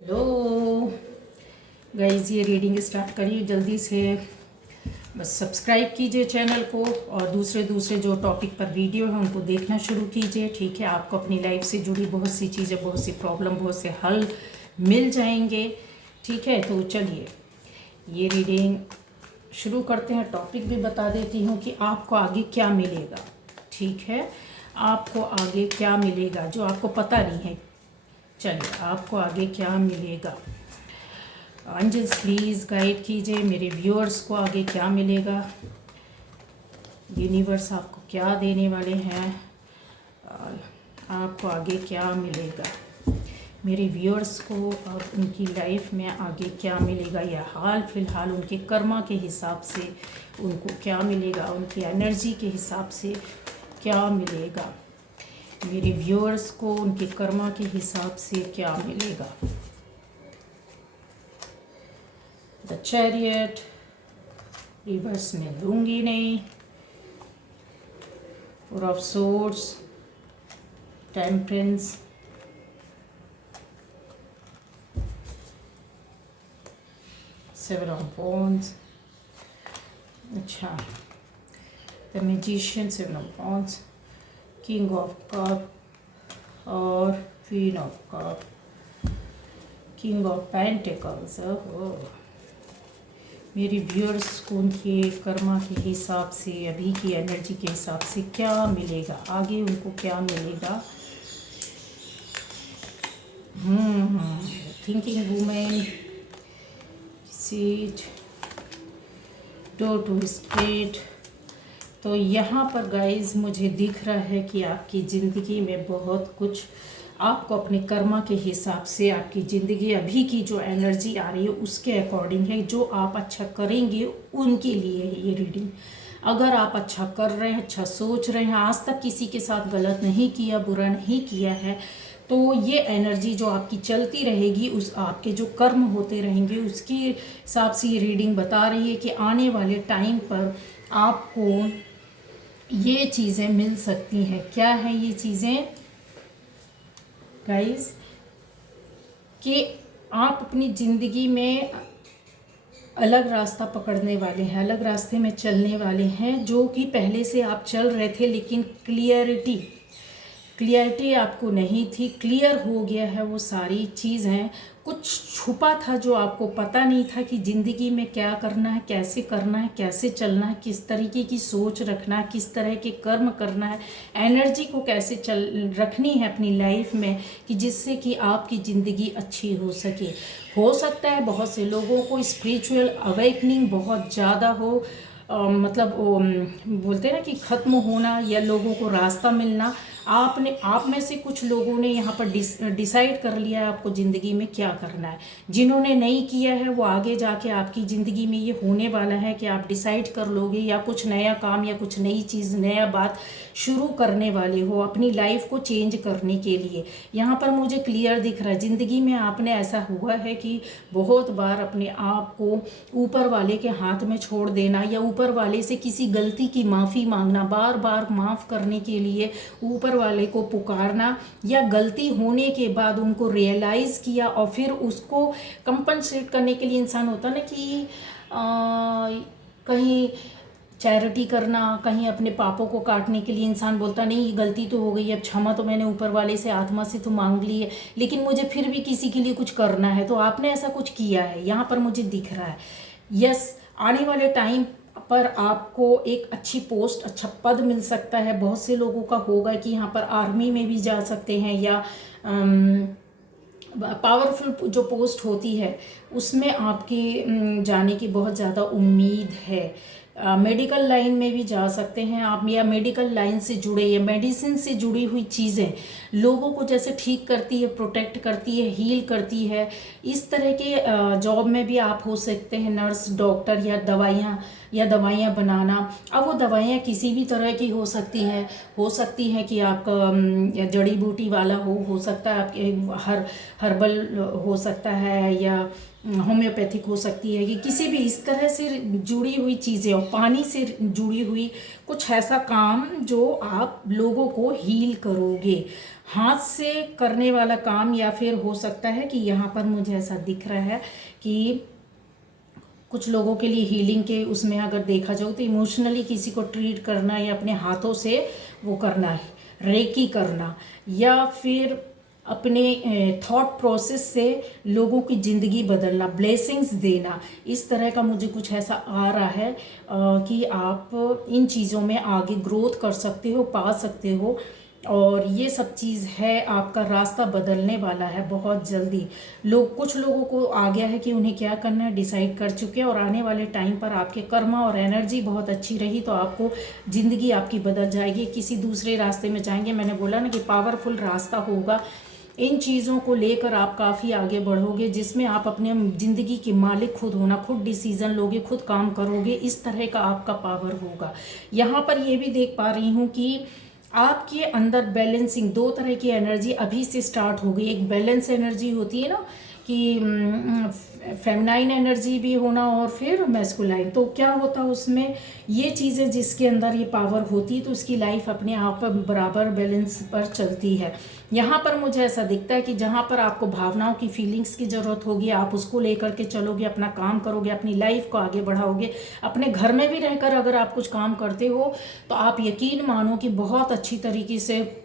Hello guys, ये reading start करिए जल्दी से। बस सब्सक्राइब कीजिए चैनल को और दूसरे जो टॉपिक पर वीडियो है उनको देखना शुरू कीजिए। ठीक है, आपको अपनी लाइफ से जुड़ी बहुत सी चीज़ें, बहुत सी प्रॉब्लम, बहुत से हल मिल जाएंगे। ठीक है, तो चलिए ये रीडिंग शुरू करते हैं। टॉपिक भी बता देती हूँ कि आपको आगे क्या मिलेगा। ठीक है, आपको आगे क्या मिलेगा जो आपको पता नहीं है। चलिए, आपको आगे क्या मिलेगा। एंजल्स प्लीज़ गाइड कीजिए मेरे व्यूअर्स को, आगे क्या मिलेगा। यूनिवर्स आपको क्या देने वाले हैं, आपको आगे क्या मिलेगा। मेरे व्यूअर्स को और उनकी लाइफ में आगे क्या मिलेगा, या हाल फिलहाल उनके कर्मा के हिसाब से उनको क्या मिलेगा, उनकी एनर्जी के हिसाब से क्या मिलेगा। मेरे व्यूअर्स को उनके कर्मा के हिसाब से क्या मिलेगा। द चैरियट रिवर्स में लूँगी नहीं। Four of swords, temperance, seven of wands. अच्छा, the magician, seven of wands, king of cup और queen of cup, king of pentacles. मेरे व्यूअर्स को उनके कर्मा के हिसाब से, अभी की एनर्जी के हिसाब से क्या मिलेगा, आगे उनको क्या मिलेगा। Thinking women, seat, door to straight. तो यहाँ पर गाइज मुझे दिख रहा है कि आपकी ज़िंदगी में बहुत कुछ आपको अपने कर्मा के हिसाब से, आपकी ज़िंदगी अभी की जो एनर्जी आ रही है उसके अकॉर्डिंग है। जो आप अच्छा करेंगे उनके लिए है ये रीडिंग। अगर आप अच्छा कर रहे हैं, अच्छा सोच रहे हैं, आज तक किसी के साथ गलत नहीं किया, बुरा नहीं किया है, तो ये एनर्जी जो आपकी चलती रहेगी, उस आपके जो कर्म होते रहेंगे उसके हिसाब से ये रीडिंग बता रही है कि आने वाले टाइम पर आपको ये चीज़ें मिल सकती हैं। क्या है ये चीज़ें गाइस, कि आप अपनी ज़िंदगी में अलग रास्ता पकड़ने वाले हैं, अलग रास्ते में चलने वाले हैं। जो कि पहले से आप चल रहे थे लेकिन क्लियरिटी आपको नहीं थी, क्लियर हो गया है वो सारी चीज़ें। कुछ छुपा था जो आपको पता नहीं था कि ज़िंदगी में क्या करना है, कैसे करना है, कैसे चलना है, किस तरीके की सोच रखना है, किस तरह के कर्म करना है, एनर्जी को कैसे रखनी है अपनी लाइफ में, कि जिससे कि आपकी ज़िंदगी अच्छी हो सके। हो सकता है बहुत से लोगों को स्पिरिचुअल अवेकनिंग बहुत ज़्यादा हो, मतलब बोलते हैं ना कि ख़त्म होना या लोगों को रास्ता मिलना। आप में से कुछ लोगों ने यहाँ पर डिसाइड कर लिया है आपको ज़िंदगी में क्या करना है। जिन्होंने नहीं किया है वो आगे जाके आपकी ज़िंदगी में ये होने वाला है कि आप डिसाइड कर लोगे, या कुछ नया काम या कुछ नई चीज़, नया बात शुरू करने वाले हो अपनी लाइफ को चेंज करने के लिए। यहाँ पर मुझे क्लियर दिख रहा है ज़िंदगी में आपने ऐसा हुआ है कि बहुत बार अपने आप को ऊपर वाले के हाथ में छोड़ देना, या ऊपर वाले से किसी गलती की माफ़ी मांगना, बार बार माफ़ करने के लिए ऊपर वाले को पुकारना, या गलती होने के बाद उनको रियलाइज़ किया और फिर उसको कंपनसेट करने के लिए इंसान होता ना कि कहीं चैरिटी करना, कहीं अपने पापों को काटने के लिए इंसान बोलता नहीं गलती तो हो गई, अब क्षमा तो मैंने ऊपर वाले से, आत्मा से तो मांग ली है, लेकिन मुझे फिर भी किसी के लिए कुछ करना है। तो आपने ऐसा कुछ किया है, यहाँ पर मुझे दिख रहा है। यस, आने वाले टाइम पर आपको एक अच्छी पोस्ट, अच्छा पद मिल सकता है। बहुत से लोगों का होगा कि यहाँ पर आर्मी में भी जा सकते हैं, या पावरफुल जो पोस्ट होती है उसमें आपकी जाने की बहुत ज़्यादा उम्मीद है। मेडिकल लाइन में भी जा सकते हैं आप, या मेडिकल लाइन से जुड़े या मेडिसिन से जुड़ी हुई चीज़ें लोगों को जैसे ठीक करती है, प्रोटेक्ट करती है, हील करती है, इस तरह के जॉब में भी आप हो सकते हैं। नर्स, डॉक्टर, या दवाइयाँ या दवाइयाँ बनाना। अब वो दवाइयाँ किसी भी तरह की हो सकती हैं कि आपका या जड़ी बूटी वाला हो सकता है आपके हर्बल हो सकता है, या होम्योपैथिक हो सकती है, कि किसी भी इस तरह से जुड़ी हुई चीज़ें और पानी से जुड़ी हुई कुछ ऐसा काम जो आप लोगों को हील करोगे, हाथ से करने वाला काम। या फिर हो सकता है कि यहाँ पर मुझे ऐसा दिख रहा है कि कुछ लोगों के लिए हीलिंग के उसमें अगर देखा जाए तो इमोशनली किसी को ट्रीट करना या अपने हाथों से वो करना है, रेकी करना, या फिर अपने थॉट प्रोसेस से लोगों की ज़िंदगी बदलना, ब्लेसिंग्स देना। इस तरह का मुझे कुछ ऐसा आ रहा है कि आप इन चीज़ों में आगे ग्रोथ कर सकते हो, पा सकते हो। और ये सब चीज़ है, आपका रास्ता बदलने वाला है बहुत जल्दी। कुछ लोगों को आ गया है कि उन्हें क्या करना है, डिसाइड कर चुके हैं। और आने वाले टाइम पर आपके कर्मा और एनर्जी बहुत अच्छी रही तो आपको ज़िंदगी आपकी बदल जाएगी, किसी दूसरे रास्ते में जाएंगे। मैंने बोला ना कि पावरफुल रास्ता होगा, इन चीज़ों को लेकर आप काफ़ी आगे बढ़ोगे, जिसमें आप अपने ज़िंदगी के मालिक खुद होना, खुद डिसीज़न लोगे, खुद काम करोगे। इस तरह का आपका पावर होगा। यहाँ पर ये भी देख पा रही हूँ कि आपके अंदर बैलेंसिंग, दो तरह की एनर्जी अभी से स्टार्ट हो गई। एक बैलेंस एनर्जी होती है ना कि फेमिनाइन एनर्जी भी होना और फिर मैस्कुलाइन। तो क्या होता है उसमें, ये चीज़ें जिसके अंदर ये पावर होती है तो उसकी लाइफ अपने आप बराबर बैलेंस पर चलती है। यहाँ पर मुझे ऐसा दिखता है कि जहाँ पर आपको भावनाओं की, फीलिंग्स की ज़रूरत होगी, आप उसको लेकर के चलोगे, अपना काम करोगे, अपनी लाइफ को आगे बढ़ाओगे। अपने घर में भी रहकर अगर आप कुछ काम करते हो तो आप यकीन मानो कि बहुत अच्छी तरीके से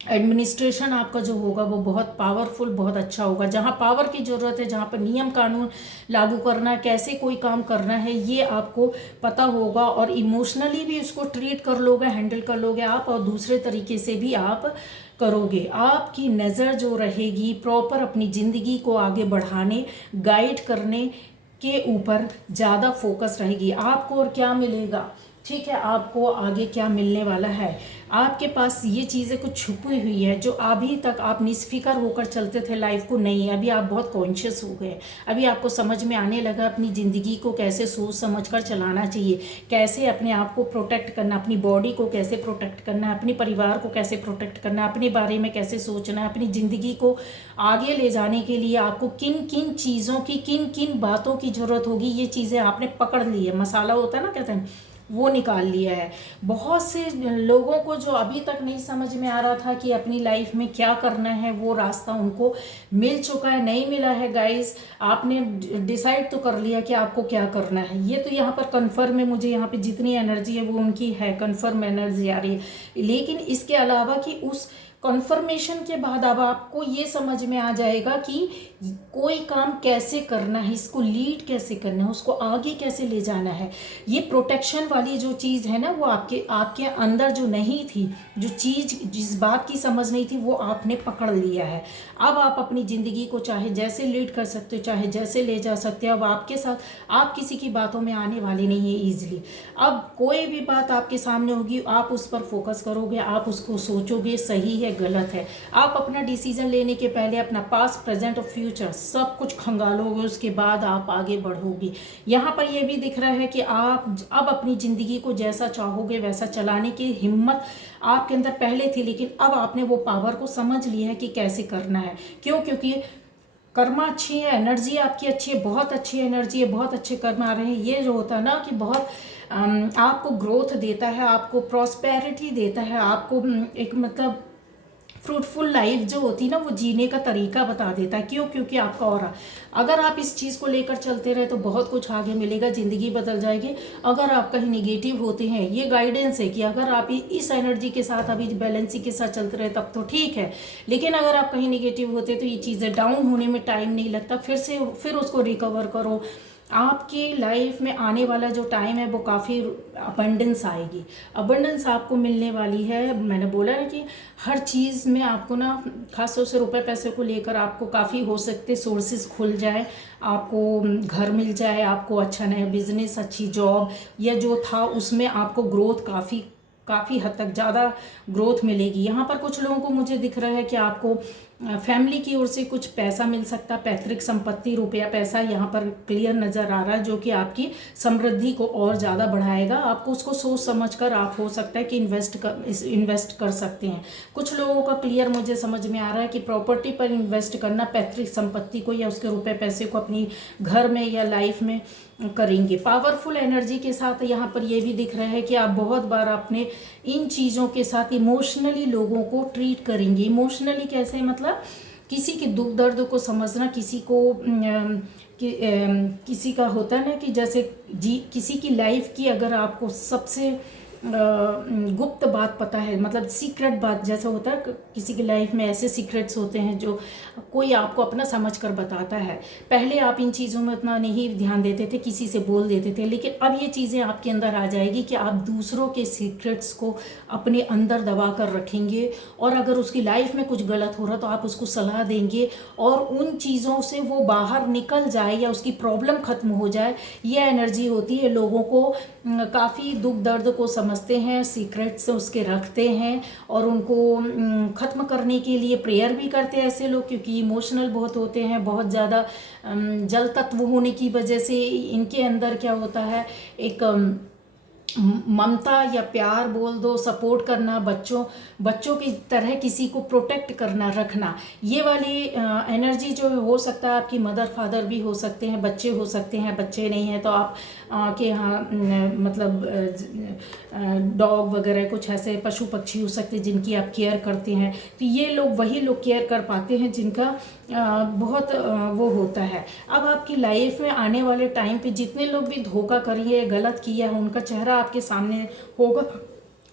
एडमिनिस्ट्रेशन आपका जो होगा वो बहुत पावरफुल, बहुत अच्छा होगा। जहाँ पावर की ज़रूरत है, जहाँ पर नियम कानून लागू करना है, कैसे कोई काम करना है, ये आपको पता होगा। और इमोशनली भी उसको ट्रीट कर लोगे, हैंडल कर लोगे आप, और दूसरे तरीके से भी आप करोगे। आपकी नज़र जो रहेगी प्रॉपर अपनी ज़िंदगी को आगे बढ़ाने, गाइड करने के ऊपर ज़्यादा फोकस रहेगी। आपको और क्या मिलेगा, ठीक है, आपको आगे क्या मिलने वाला है। आपके पास ये चीज़ें कुछ छुपी हुई है जो अभी तक आप निस्फिकर होकर चलते थे लाइफ को, नहीं, अभी आप बहुत कॉन्शियस हो गए। अभी आपको समझ में आने लगा अपनी ज़िंदगी को कैसे सोच समझ कर चलाना चाहिए, कैसे अपने आप को प्रोटेक्ट करना, अपनी बॉडी को कैसे प्रोटेक्ट करना है, अपने परिवार को कैसे प्रोटेक्ट करना है, अपने बारे में कैसे सोचना है। अपनी ज़िंदगी को आगे ले जाने के लिए आपको किन किन चीज़ों की, किन किन बातों की ज़रूरत होगी, ये चीज़ें आपने पकड़ ली है। मसाला होता है ना, कहते हैं, वो निकाल लिया है। बहुत से लोगों को जो अभी तक नहीं समझ में आ रहा था कि अपनी लाइफ में क्या करना है, वो रास्ता उनको मिल चुका है। नहीं मिला है गाइस, आपने डिसाइड तो कर लिया कि आपको क्या करना है। ये तो यहाँ पर कन्फर्म है, मुझे यहाँ पे जितनी एनर्जी है वो उनकी है, कन्फर्म एनर्जी आ रही है। लेकिन इसके अलावा कि उस कन्फर्मेशन के बाद अब आपको ये समझ में आ जाएगा कि कोई काम कैसे करना है, इसको लीड कैसे करना है, उसको आगे कैसे ले जाना है। ये प्रोटेक्शन वाली जो चीज़ है ना, वो आपके अंदर जो नहीं थी, जो चीज़ जिस बात की समझ नहीं थी, वो आपने पकड़ लिया है। अब आप अपनी ज़िंदगी को चाहे जैसे लीड कर सकते हो, चाहे जैसे ले जा सकते हो। अब आपके साथ आप किसी की बातों में आने वाले नहीं है ईजिली। अब कोई भी बात आपके सामने होगी, आप उस पर फोकस करोगे, आप उसको सोचोगे सही है गलत है। आप अपना डिसीजन लेने के पहले अपना पास्ट, प्रेजेंट और फ्यूचर सब कुछ खंगालोगे, उसके बाद आप आगे बढ़ोगे। यहाँ पर यह भी दिख रहा है कि आप अब अपनी ज़िंदगी को जैसा चाहोगे वैसा चलाने की हिम्मत आपके अंदर पहले थी, लेकिन अब आपने वो पावर को समझ लिया है कि कैसे करना है। क्यों? क्योंकि कर्मा अच्छी है, एनर्जी आपकी अच्छी है, बहुत अच्छी एनर्जी है, बहुत अच्छे कर्म आ रहे हैं। ये जो होता है ना कि बहुत आपको ग्रोथ देता है, आपको प्रॉस्पेरिटी देता है, आपको एक मतलब फ्रूटफुल लाइफ जो होती है ना, वो जीने का तरीका बता देता है। क्यों? क्योंकि आपका ऑरा, अगर आप इस चीज़ को लेकर चलते रहे तो बहुत कुछ आगे मिलेगा, ज़िंदगी बदल जाएगी। अगर आप कहीं निगेटिव होते हैं, ये गाइडेंस है कि अगर आप इस एनर्जी के साथ, अभी बैलेंसिंग के साथ चलते रहे तब तो ठीक है, लेकिन अगर आप कहीं निगेटिव होते तो ये चीज़ें डाउन होने में टाइम नहीं लगता, फिर उसको रिकवर करो। आपकी लाइफ में आने वाला जो टाइम है वो काफ़ी अबंडेंस आएगी, अबंडेंस आपको मिलने वाली है। मैंने बोला ना कि हर चीज़ में आपको ना, खासतौर से रुपए पैसे को लेकर आपको काफ़ी हो सकते सोर्सेज खुल जाए, आपको घर मिल जाए, आपको अच्छा नया बिजनेस, अच्छी जॉब, या जो था उसमें आपको ग्रोथ काफ़ी हद तक ज़्यादा ग्रोथ मिलेगी। यहाँ पर कुछ लोगों को मुझे दिख रहा है कि आपको फैमिली की ओर से कुछ पैसा मिल सकता, पैतृक संपत्ति, रुपया पैसा यहाँ पर क्लियर नज़र आ रहा है, जो कि आपकी समृद्धि को और ज़्यादा बढ़ाएगा। आपको उसको सोच समझ कर आप हो सकता है कि इन्वेस्ट कर सकते हैं। कुछ लोगों का क्लियर मुझे समझ में आ रहा है कि प्रॉपर्टी पर इन्वेस्ट करना, पैतृक संपत्ति को या उसके रुपये पैसे को अपनी घर में या लाइफ में करेंगे। पावरफुल एनर्जी के साथ यहाँ पर ये भी दिख रहा है कि आप बहुत बार अपने इन चीज़ों के साथ इमोशनली लोगों को ट्रीट करेंगे। इमोशनली कैसे, मतलब किसी के दुख दर्द को समझना, किसी को किसी का होता है ना कि जैसे किसी की लाइफ की अगर आपको सबसे गुप्त बात पता है, मतलब सीक्रेट बात, जैसा होता है किसी की लाइफ में ऐसे सीक्रेट्स होते हैं जो कोई आपको अपना समझ कर बताता है। पहले आप इन चीज़ों में उतना नहीं ध्यान देते थे, किसी से बोल देते थे, लेकिन अब ये चीज़ें आपके अंदर आ जाएगी कि आप दूसरों के सीक्रेट्स को अपने अंदर दबा कर रखेंगे, और अगर उसकी लाइफ में कुछ गलत हो रहा तो आप उसको सलाह देंगे और उन चीज़ों से वो बाहर निकल जाए या उसकी प्रॉब्लम ख़त्म हो जाए। ये एनर्जी होती है। लोगों को काफ़ी दुख दर्द को समझते हैं, सीक्रेट्स उसके रखते हैं और उनको ख़त्म करने के लिए प्रेयर भी करते हैं ऐसे लोग, क्योंकि इमोशनल बहुत होते हैं, बहुत ज़्यादा जल तत्व होने की वजह से इनके अंदर क्या होता है, एक ममता या प्यार बोल दो, सपोर्ट करना, बच्चों की तरह किसी को प्रोटेक्ट करना, रखना, ये वाली एनर्जी जो हो सकता है आपकी मदर फादर भी हो सकते हैं, बच्चे हो सकते हैं, बच्चे नहीं हैं तो आप के यहाँ मतलब डॉग वगैरह कुछ ऐसे पशु पक्षी हो सकते हैं जिनकी आप केयर करते हैं। तो ये लोग वही लोग केयर कर पाते हैं जिनका बहुत वो होता है। अब आपकी लाइफ में आने वाले टाइम पे जितने लोग भी धोखा करिए, गलत किया है, उनका चेहरा आपके सामने होगा,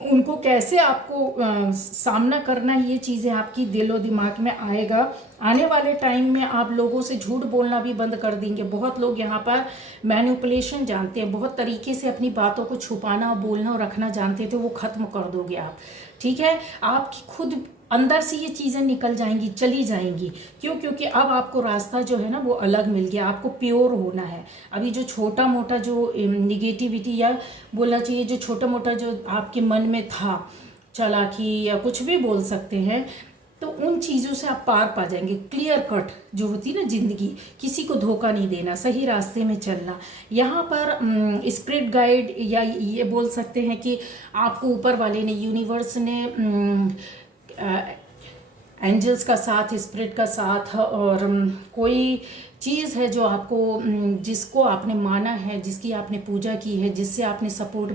उनको कैसे आपको सामना करना है, ये चीज़ें आपकी दिलो दिमाग में आएगा। आने वाले टाइम में आप लोगों से झूठ बोलना भी बंद कर देंगे। बहुत लोग यहाँ पर मैनिपुलेशन जानते हैं, बहुत तरीके से अपनी बातों को छुपाना, बोलना और रखना जानते थे, वो ख़त्म कर दोगे आप। ठीक है, आपकी खुद अंदर से ये चीज़ें निकल जाएंगी, चली जाएंगी। क्यों? क्योंकि अब आपको रास्ता जो है ना वो अलग मिल गया। आपको प्योर होना है। अभी जो छोटा मोटा जो निगेटिविटी या बोलना चाहिए जो छोटा मोटा जो आपके मन में था, चालाकी या कुछ भी बोल सकते हैं, तो उन चीज़ों से आप पार पा जाएंगे। क्लियर कट जो होती है ना ज़िंदगी, किसी को धोखा नहीं देना, सही रास्ते में चलना। यहाँ पर स्पिरिट गाइड या ये बोल सकते हैं कि आपको ऊपर वाले ने, यूनिवर्स ने एंजल्स का साथ, स्पिरिट का साथ, और कोई चीज़ है जो आपको, जिसको आपने माना है, जिसकी आपने पूजा की है, जिससे आपने सपोर्ट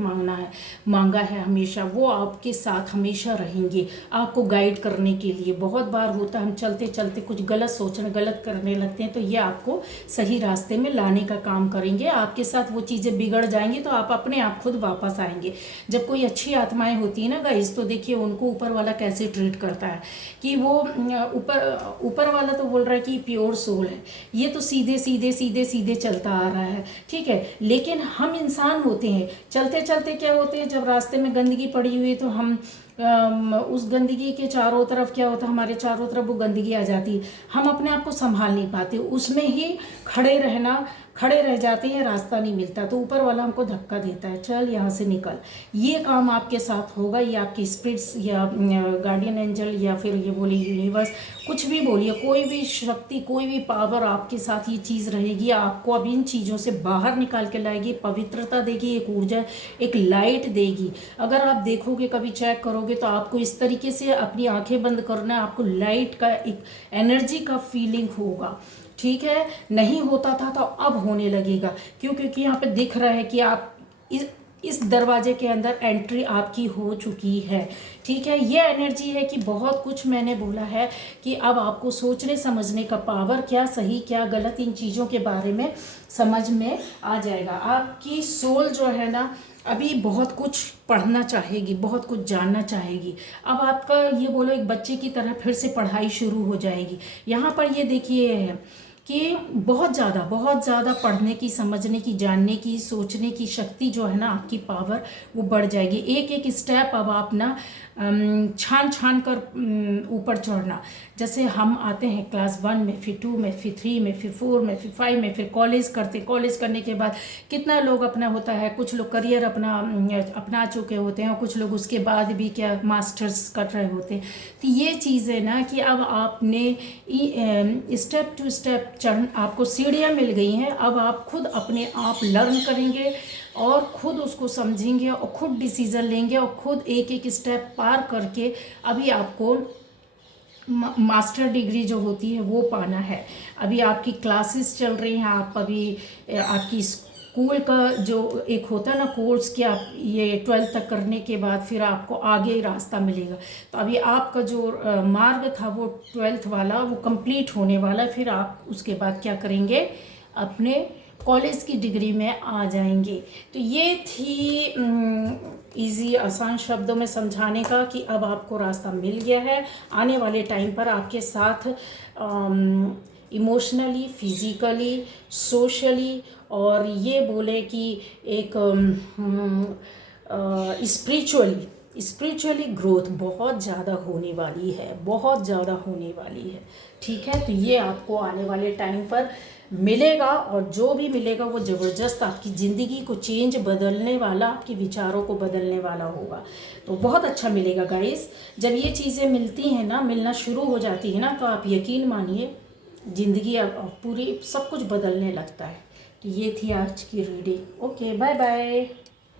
मांगा है हमेशा, वो आपके साथ हमेशा रहेंगे आपको गाइड करने के लिए। बहुत बार होता है हम चलते चलते कुछ गलत सोचने, गलत करने लगते हैं, तो ये आपको सही रास्ते में लाने का काम करेंगे। आपके साथ वो चीज़ें बिगड़ जाएंगी तो आप अपने आप खुद वापस आएंगे। जब कोई अच्छी आत्माएं होती है ना गाइस, तो देखिए उनको ऊपर वाला कैसे ट्रीट करता है कि वो ऊपर वाला तो बोल रहा है कि प्योर सोल है, ये तो सीधे सीधे सीधे सीधे चलता आ रहा है। ठीक है, लेकिन हम इंसान होते हैं, चलते चलते क्या होते हैं, जब रास्ते में गंदगी पड़ी हुई तो हम उस गंदगी के चारों तरफ क्या होता है, हमारे चारों तरफ वो गंदगी आ जाती है, हम अपने आप को संभाल नहीं पाते, उसमें ही खड़े रह जाते हैं, रास्ता नहीं मिलता, तो ऊपर वाला हमको धक्का देता है, चल यहाँ से निकल। ये काम आपके साथ होगा। ये आपकी स्पिरिट्स या गार्डियन एंजल या फिर ये बोलिए यूनिवर्स, कुछ भी बोलिए, कोई भी शक्ति, कोई भी पावर आपके साथ ये चीज़ रहेगी, आपको अब इन चीज़ों से बाहर निकाल के लाएगी, पवित्रता देगी, एक ऊर्जा, एक लाइट देगी। अगर आप देखोगे, कभी चेक करोगे, तो आपको इस तरीके से अपनी आंखें बंद करना है, आपको लाइट का, एक एनर्जी का फीलिंग होगा। ठीक है, नहीं होता था तो अब होने लगेगा। क्यों? क्योंकि यहाँ पे दिख रहा है कि आप इस दरवाजे के अंदर एंट्री आपकी हो चुकी है। ठीक है, ये एनर्जी है कि बहुत कुछ मैंने बोला है कि अब आपको सोचने समझने का पावर, क्या सही क्या गलत, इन चीज़ों के बारे में समझ में आ जाएगा। आपकी सोल जो है ना अभी बहुत कुछ पढ़ना चाहेगी, बहुत कुछ जानना चाहेगी। अब आपका ये बोलो एक बच्चे की तरह फिर से पढ़ाई शुरू हो जाएगी। यहाँ पर ये देखिए है कि बहुत ज़्यादा पढ़ने की, समझने की, जानने की, सोचने की शक्ति जो है ना, आपकी पावर वो बढ़ जाएगी। एक एक स्टेप अब आप ना छान छान कर ऊपर चढ़ना। जैसे हम आते हैं क्लास 1 में, फिर 2 में, फिर 3 में, फिर 4 में, फिर 5 में, फिर कॉलेज करते, कॉलेज करने के बाद कितना लोग अपना होता है, कुछ लोग करियर अपना चुके होते हैं और कुछ लोग उसके बाद भी क्या मास्टर्स कर रहे होते हैं। तो ये चीज़ है ना कि अब आपने स्टेप टू स्टेप आपको सीढ़ियाँ मिल गई हैं। अब आप खुद अपने आप लर्न करेंगे और खुद उसको समझेंगे और खुद डिसीज़न लेंगे और खुद एक एक स्टेप पार करके अभी आपको मास्टर डिग्री जो होती है वो पाना है। अभी आपकी क्लासेस चल रही हैं, आप अभी आपकी स्कूल का जो एक होता है ना कोर्स कि आप ये 12th तक करने के बाद फिर आपको आगे रास्ता मिलेगा। तो अभी आपका जो मार्ग था वो 12th वाला वो कंप्लीट होने वाला है। फिर आप उसके बाद क्या करेंगे, अपने कॉलेज की डिग्री में आ जाएंगे। तो ये थी इजी आसान शब्दों में समझाने का कि अब आपको रास्ता मिल गया है। आने वाले टाइम पर आपके साथ इमोशनली, फिज़िकली, सोशली और ये बोले कि एक स्पिरिचुअली ग्रोथ बहुत ज़्यादा होने वाली है, बहुत ज़्यादा होने वाली है। ठीक है, तो ये आपको आने वाले टाइम पर मिलेगा और जो भी मिलेगा वो ज़बरदस्त आपकी ज़िंदगी को बदलने वाला, आपके विचारों को बदलने वाला होगा। तो बहुत अच्छा मिलेगा गाइस। जब ये चीज़ें मिलती हैं ना, मिलना शुरू हो जाती है ना, तो आप यकीन मानिए ज़िंदगी अब पूरी सब कुछ बदलने लगता है। तो ये थी आज की रीडिंग। Okay, bye bye.